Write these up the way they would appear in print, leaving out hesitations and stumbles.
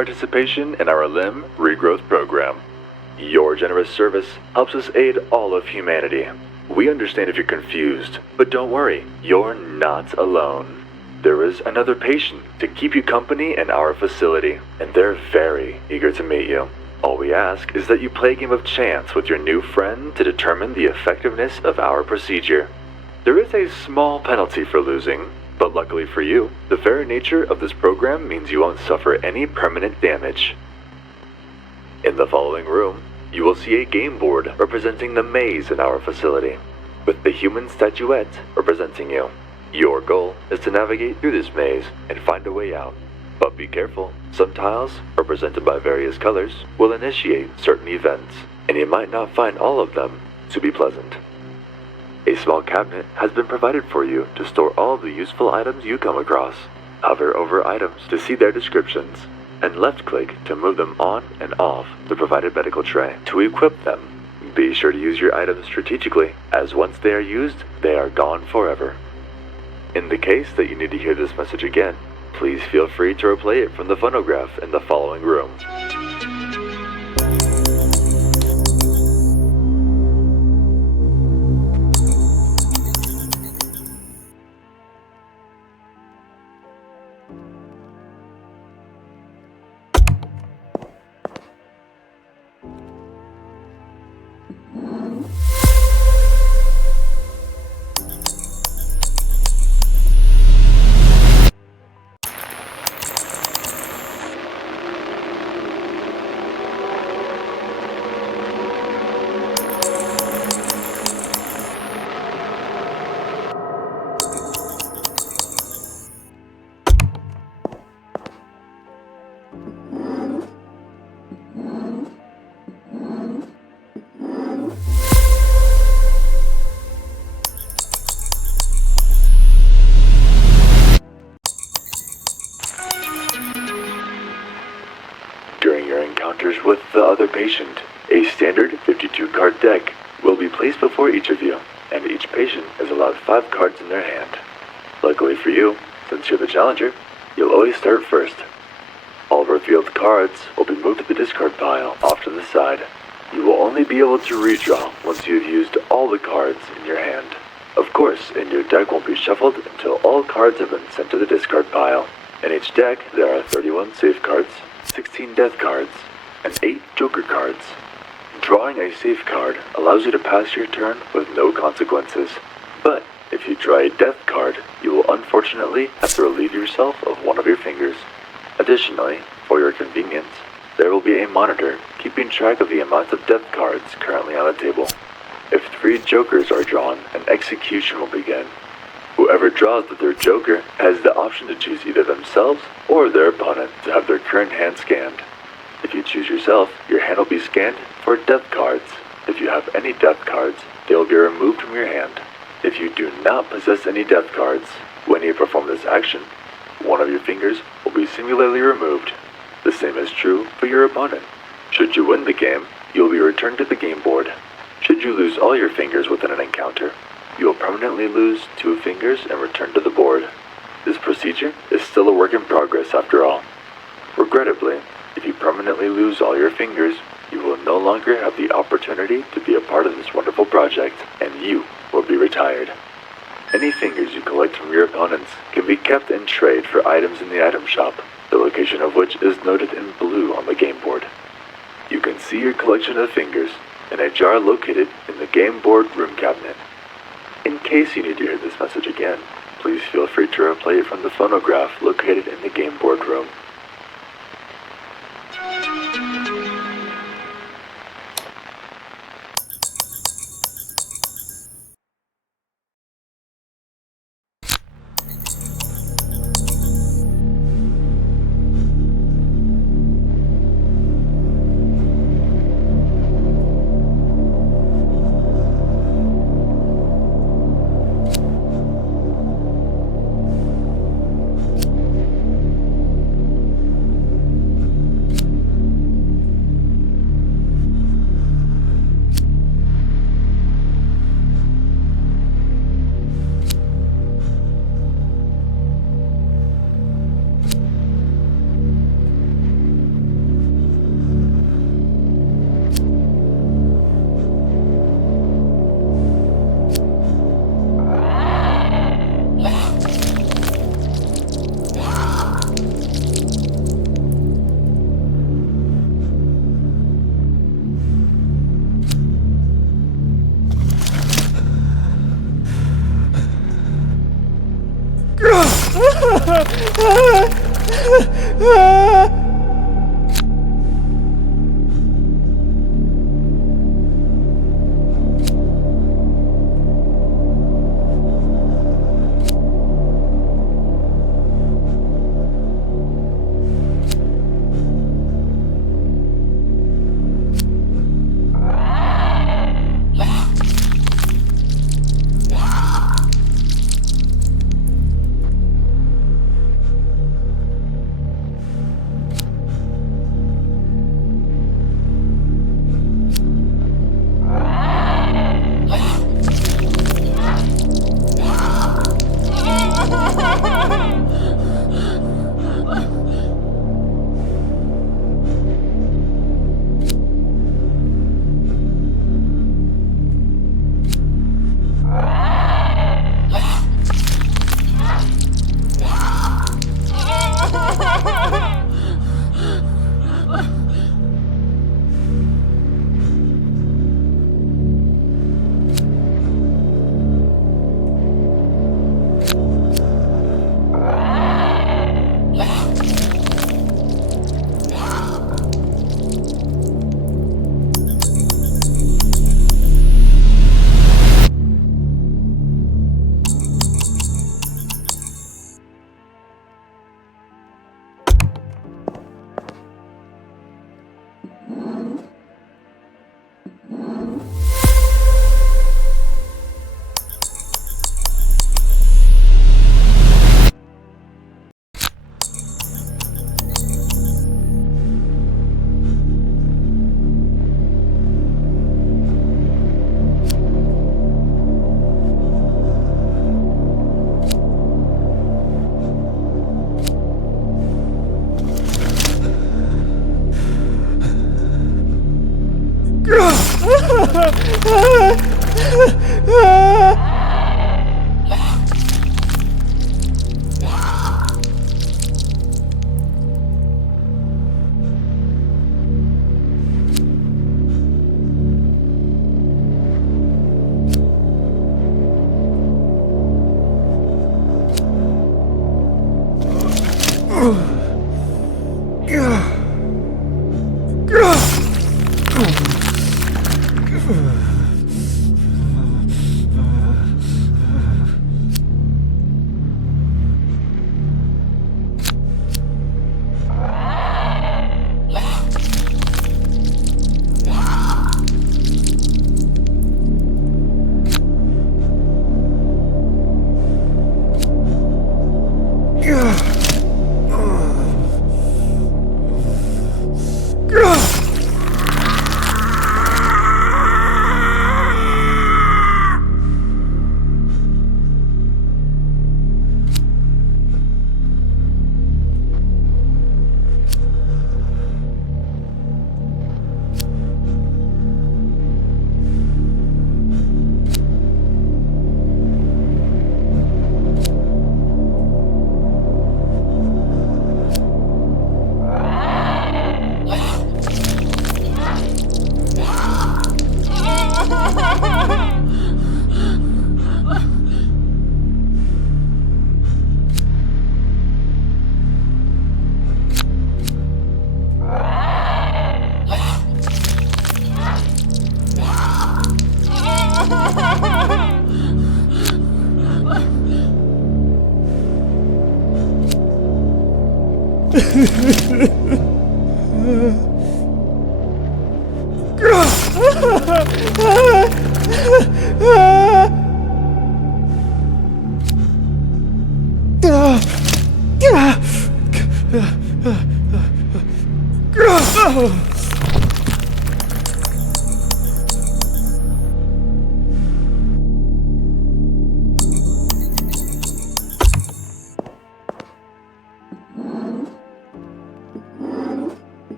participation in our limb regrowth program. Your generous service helps us aid all of humanity. We understand if you're confused, but don't worry, you're not alone. There is another patient to keep you company in our facility, and they're very eager to meet you. All we ask is that you play a game of chance with your new friend to determine the effectiveness of our procedure. There is a small penalty for losing, but luckily for you, the very nature of this program means you won't suffer any permanent damage. In the following room, you will see a game board representing the maze in our facility, with the human statuette representing you. Your goal is to navigate through this maze and find a way out. But be careful, some tiles, represented by various colors, will initiate certain events, and you might not find all of them to be pleasant. A small cabinet has been provided for you to store all of the useful items you come across. Hover over items to see their descriptions, and left-click to move them on and off the provided medical tray to equip them. Be sure to use your items strategically, as once they are used, they are gone forever. In the case that you need to hear this message again, please feel free to replay it from the phonograph in the following room. During your encounters with the other patient, a standard 52-card deck will be placed before each of you, and each patient is allowed 5 cards in their hand. Luckily for you, since you're the challenger, you'll always start first. All revealed cards will be moved to the discard pile off to the side. You will only be able to redraw once you've used all the cards in your hand. Of course, and your deck won't be shuffled until all cards have been sent to the discard pile. In each deck, there are 31 safe cards, 16 death cards, and 8 joker cards. Drawing a safe card allows you to pass your turn with no consequences. But if you draw a death card, you will unfortunately have to relieve yourself of one of your fingers. Additionally, for your convenience, there will be a monitor keeping track of the amount of death cards currently on the table. If 3 jokers are drawn, an execution will begin. Whoever draws the 3rd joker has the option to choose either themselves or their opponent to have their current hand scanned. If you choose yourself, your hand will be scanned for death cards. If you have any death cards, they will be removed from your hand. If you do not possess any death cards, when you perform this action, one of your fingers will be singularly removed. The same is true for your opponent. Should you win the game, you will be returned to the game board. Should you lose all your fingers within an encounter, you will permanently lose 2 fingers and return to the board. This procedure is still a work in progress after all. Regrettably, if you permanently lose all your fingers, you will no longer have the opportunity to be a part of this wonderful project, and you will be retired. Any fingers you collect from your opponents can be kept and trade for items in the item shop, the location of which is noted in blue on the game board. You can see your collection of fingers in a jar located in the game board room cabinet. In case you need to hear this message again, please feel free to replay it from the phonograph located in the game board room.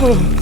Ah!